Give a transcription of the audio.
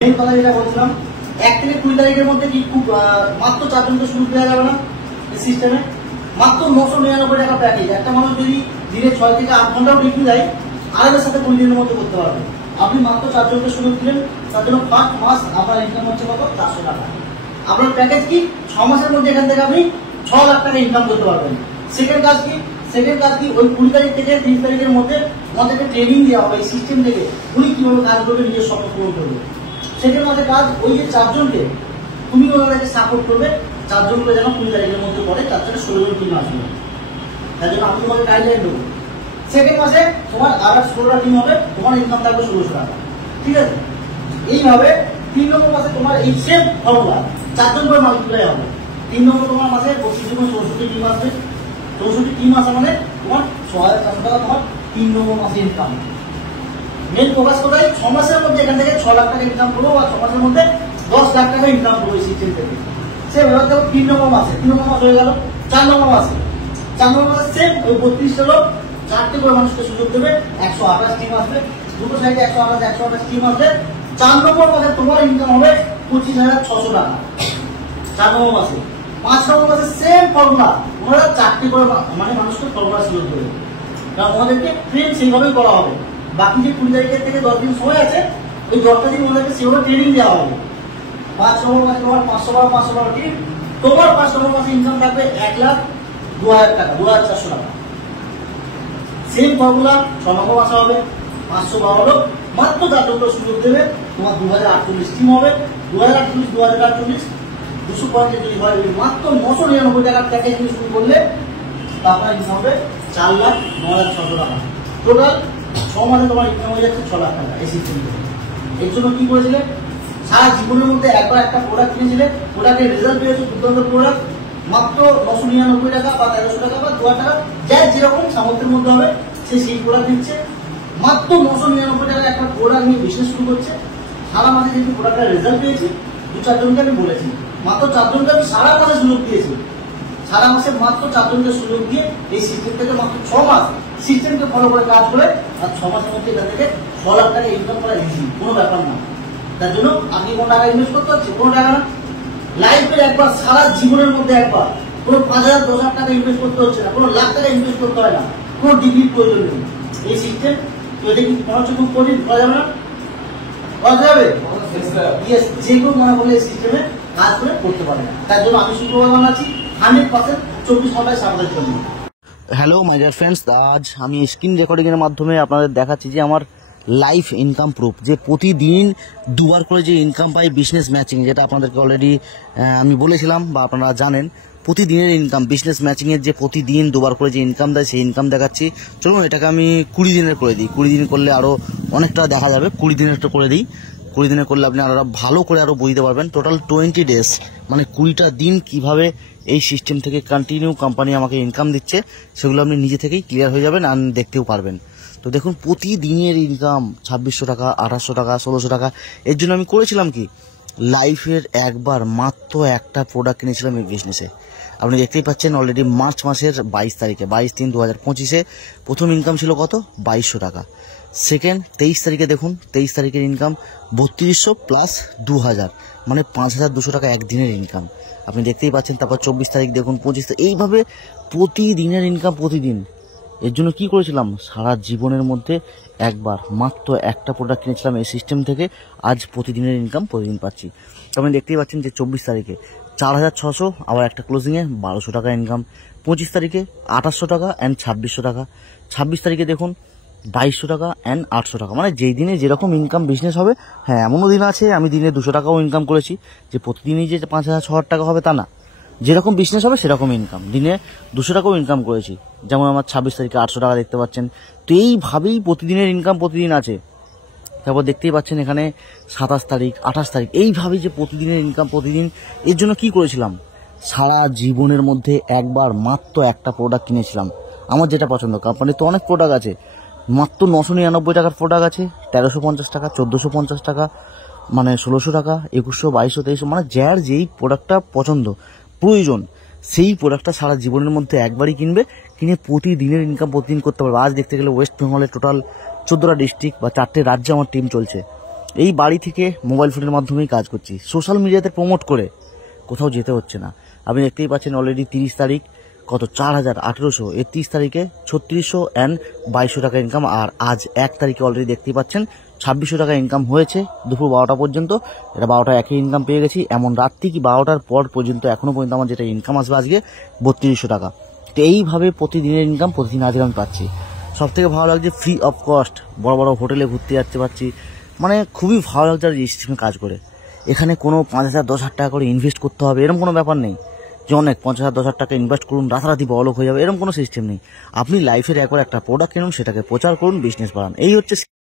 Main কথা যেটা বলছিলাম, 1 থেকে 20 তারিখের মধ্যে কি খুব মাত্র 4 জনকে সুযোগ দেওয়া যাবে না এই সিস্টেমে? মাত্র 999 টাকা প্যাকেজ। একটা মানুষ যদি দিনে 6 থেকে 8 ঘন্টাও ডিউটি দেয়, আরেকটার সাথে 20 দিনের মধ্যে করতে পারবে। আপনি মাত্র 4 জনকে সুযোগ দিলেন, তার জন্য ফার্স্ট মাস আপনার ইনকাম হচ্ছে কত? 400 টাকা। আপনার প্যাকেজ কি 6 মাসের মধ্যে এখান থেকে আপনি 6 লাখ টাকা ইনকাম করতে পারবেন। সেকেন্ড কাজ কি ওই 20 তারিখ থেকে 30 তারিখের মধ্যে আমাদেরকে ট্রেনিং দেওয়া হবে এই সিস্টেম থেকে, উনি কিভাবে কাজ করবে, নিজের স্বপ্ন পূরণ করবে। সেকেন্ড মাসে কাজ ওই যে 4 জনকে তুমি ওনাদেরকে সাপোর্ট করবে, 4 জনকে যেন 20 তারিখের মধ্যে পড়ে, তার জন্য 16 জন টিম আসবে। তার জন্য আমি তোমাকে গাইডলাইন দেবো। সেকেন্ড মাসে তোমার আবার 16টা টিম হবে, তোমার ইনকাম থাকবে 1600 টাকা। ঠিক আছে? এইভাবে 3 নম্বর মাসে তোমার এই সেম ফর্মুলা 4 জন করে মাল্টিপ্লাই হবে। 3 নম্বর তোমার মাসে 25 জন 64 টিম আসবে। 64 টিম আসা মানে তোমার 6400 টাকা তোমার 3 নম্বর মাসে ইনকাম। মেন ফোকাস কোথায়? 6 মাসের মধ্যে এখান থেকে 6 লাখ টাকা ইনকাম করবো, বা 6 মাসের মধ্যে 10 লাখ টাকা ইনকাম করবো এই সিস্টেম থেকে। সে ব্যাপার দেখো 3 নম্বর মাসে, 3 নম্বর মাস হয়ে গেল। 4 নম্বর মাসে সেম ওই 32টা লোক 4টে করে মানুষকে সুযোগ দেবে, 128 টিম আসবে, দুটো সাইডে 128 টিম আসবে। 4 নম্বর মাসে তোমার ইনকাম হবে 25,600 টাকা 4 নম্বর মাসে। 5 নম্বর মাসে সেম ফর্মুলা, ওনারা 4টে করে মানে মানুষকে ফর্মুলা সুযোগ দেবে, কারণ ওনাদেরকে ট্রেন সেইভাবেই করা হবে। বাকি যে 20 তারিখের থেকে 10 দিন সময় আছে, ওই 10টা দিন ওনাদেরকে সেভাবে ট্রেনিং দেওয়া হবে। 5 নম্বর মাসে তোমার 512 টিম, তোমার 5 নম্বর মাসে ইনকাম থাকবে 1,02,000 টাকা, 2,400 টাকা। সেম ফর্মুলা 6 নম্বর মাসে হবে 512 লোক, মাত্র 4 জনকে সুযোগ দেবে, তোমার 2048 টিম হবে। 2048 250 যদি হয়, মাত্র 999 টাকার প্যাকেজ নিয়ে শুরু করলে আপনার ইনকাম হবে 4,09,600 টাকা। টোটাল 6 মাসে তোমার ইনকাম হয়ে যাচ্ছে 6 লাখ টাকা এই সিস্টেম থেকে। এর জন্য কি করেছিলে? সারা জীবনের মধ্যে একবার একটা প্রোডাক্ট কিনেছিলে, প্রোডাক্টের রেজাল্ট পেয়েছো, দুর্দান্ত প্রোডাক্ট, মাত্র 999 টাকা বা 1300 টাকা বা 2000 টাকা, যার যেরকম সামর্থ্যের মধ্যে হবে সে সেই প্রোডাক্ট দিচ্ছে। মাত্র 999 টাকা একটা প্রোডাক্ট নিয়ে বিজনেস শুরু করছে। সারা মাসে যেহেতু প্রোডাক্টের রেজাল্ট পেয়েছি, 2-4 জনকে আমি বলেছি, মাত্র 4 জনকে আমি সারা মাসে সুযোগ দিয়েছি। সারা মাসে মাত্র 4 জনকে সুযোগ দিয়ে এই সিস্টেম থেকে মাত্র 6 মাস সিস্টেমকে ফলো করে কাজ করে, আর 6 মাসের মধ্যে এখান থেকে 6 লাখ টাকা ইনকাম করা ইজি, কোনো ব্যাপার না। তার জন্য আপনি কোনো টাকা ইনভেস্ট করতে হচ্ছে? কোনো টাকা না। লাইফের একবার, সারা জীবনের মধ্যে একবার, কোনো 5,000 10,000 টাকা ইনভেস্ট করতে হচ্ছে না, কোনো লাখ টাকা ইনভেস্ট করতে হয় না, কোনো ডিগ্রির প্রয়োজন নেই। এই সিস্টেম এটা কি মনে হচ্ছে খুব কঠিন? করা যাবে না? করা যাবে? যে কেউ মনে করলে এই সিস্টেমে কাজ করে করতে পারে না। তার জন্য আমি সুপ্রভাত জানাচ্ছি 100% 24 ঘন্টায় সার্ভাইভ জন্য। হ্যালো মাই ডিয়ার ফ্রেন্ডস, আজ আমি স্ক্রিন রেকর্ডিংয়ের মাধ্যমে আপনাদের দেখাচ্ছি যে আমার লাইফ ইনকাম প্রুফ, যে প্রতিদিন দুবার করে যে ইনকাম পাই বিজনেস ম্যাচিং, যেটা আপনাদেরকে অলরেডি আমি বলেছিলাম বা আপনারা জানেন। প্রতিদিনের ইনকাম বিজনেস ম্যাচিংয়ের যে প্রতিদিন দুবার করে যে ইনকাম দেয়, সেই ইনকাম দেখাচ্ছি। চলুন এটাকে আমি 20 দিনের করে দিই। 20 দিন করলে আরও অনেকটা দেখা যাবে। 20 দিনেরটা করে দিই। 20 দিনে করলে আপনি আরও ভালো করে আরও বুঝতে পারবেন। টোটাল 20 ডেজ মানে 20টা দিন কিভাবে এই সিস্টেম থেকে কন্টিনিউ কোম্পানি আমাকে ইনকাম দিচ্ছে, সেগুলো আপনি নিজে থেকেই ক্লিয়ার হয়ে যাবেন আর দেখতেও পারবেন। তো দেখুন প্রতিদিনের ইনকাম 2600 টাকা, 2800 টাকা, 1600 টাকা। এর জন্য আমি করেছিলাম কি, লাইফের একবার মাত্র একটা প্রোডাক্ট কিনেছিলাম এই বিজনেসে। আপনি দেখতেই পাচ্ছেন অলরেডি মার্চ মাসের 22 তারিখে, 22/3/2025 প্রথম ইনকাম ছিল কত? 2200 টাকা। সেকেন্ড 23 তারিখে দেখুন, 23 তারিখের ইনকাম 3200 প্লাস 2000 মানে 5200 টাকা একদিনের ইনকাম আপনি দেখতেই পাচ্ছেন। তারপর 24 তারিখ দেখুন, 25 তারিখ, এইভাবে প্রতিদিনের ইনকাম প্রতিদিন। এর জন্য কি করেছিলাম, সারা জীবনের মধ্যে একবার মাত্র একটা প্রোডাক্ট কিনেছিলাম এই সিস্টেম থেকে, আজ প্রতিদিনের ইনকাম প্রতিদিন পাচ্ছি। আপনি দেখতেই পাচ্ছেন যে 24 তারিখে 4600, আবার একটা ক্লোজিংয়ে 1200 টাকা ইনকাম। 25 তারিখে 2800 টাকা অ্যান্ড 2600 টাকা। 26 তারিখে দেখুন 2200 টাকা অ্যান্ড 800 টাকা। মানে যেই দিনে যেরকম ইনকাম বিজনেস হবে। হ্যাঁ, এমনও দিন আছে আমি দিনে 200 টাকাও ইনকাম করেছি, যে প্রতিদিনই যে 5,000-6,000 টাকা হবে তা না। যেরকম বিজনেস হবে সেরকম ইনকাম, দিনে 200 টাকাও ইনকাম করেছি। যেমন আমার 26 তারিখে 800 টাকা দেখতে পাচ্ছেন। তো এইভাবেই প্রতিদিনের ইনকাম প্রতিদিন আছে। তারপর দেখতেই পাচ্ছেন এখানে 27 তারিখ, 28 তারিখ, এইভাবেই যে প্রতিদিনের ইনকাম প্রতিদিন। এর জন্য কি করেছিলাম, সারা জীবনের মধ্যে একবার মাত্র একটা প্রোডাক্ট কিনেছিলাম আমার যেটা পছন্দ। কোম্পানির তো অনেক প্রোডাক্ট আছে, মাত্র 999 টাকার প্রোডাক্ট আছে, 1350 টাকা, 1450 টাকা, মানে 1600 টাকা, 2100, 2200, 2300, মানে যার যেই প্রোডাক্টটা পছন্দ প্রয়োজন সেই প্রোডাক্টটা সারা জীবনের মধ্যে একবারই কিনবে, কিনে প্রতিদিনের ইনকাম প্রতিদিন করতে পারবে। আজ দেখতে গেলে ওয়েস্ট বেঙ্গলের টোটাল 14টা ডিস্ট্রিক্ট বা 4টে রাজ্যে আমার টিম চলছে। এই বাড়ি থেকে মোবাইল ফোনের মাধ্যমেই কাজ করছি, সোশ্যাল মিডিয়াতে প্রমোট করে কোথাও যেতে হচ্ছে না। আপনি দেখতেই পাচ্ছেন অলরেডি 30 তারিখ কত 4,1800, 30 তারিখে 3600 অ্যান্ড 2200 টাকা ইনকাম। আর আজ 1 তারিখে অলরেডি দেখতেই পাচ্ছেন 2600 টাকা ইনকাম হয়েছে দুপুর 12টা পর্যন্ত। এটা 12টা একই ইনকাম পেয়ে গেছি। এমন রাত্রি কি 12টার পর পর্যন্ত এখনো পর্যন্ত আমার যেটা ইনকাম আসবে আজকে 3200 টাকা। তো এইভাবে প্রতিদিনের ইনকাম প্রতিদিন আজকে আমি পাচ্ছি। সব থেকে ভালো লাগছে ফ্রি অফ কস্ট বড় বড় হোটেলে ঘুরতে যাচ্ছে পাচ্ছি, মানে খুবই ভালো লাগছে আর এই সিস্টেমে কাজ করে। এখানে কোনো 5,000 10,000 টাকা করে ইনভেস্ট করতে হবে এরকম কোনো ব্যাপার নেই যে অনেক 50,000 10,000 টাকা ইনভেস্ট করুন রাতারাতি বড়লোক হয়ে যাবে, এরকম কোনো সিস্টেম নেই। আপনি লাইফের একবার একটা প্রোডাক্ট কিনুন, সেটাকে প্রচার করুন, বিজনেস বাড়ান, এই হচ্ছে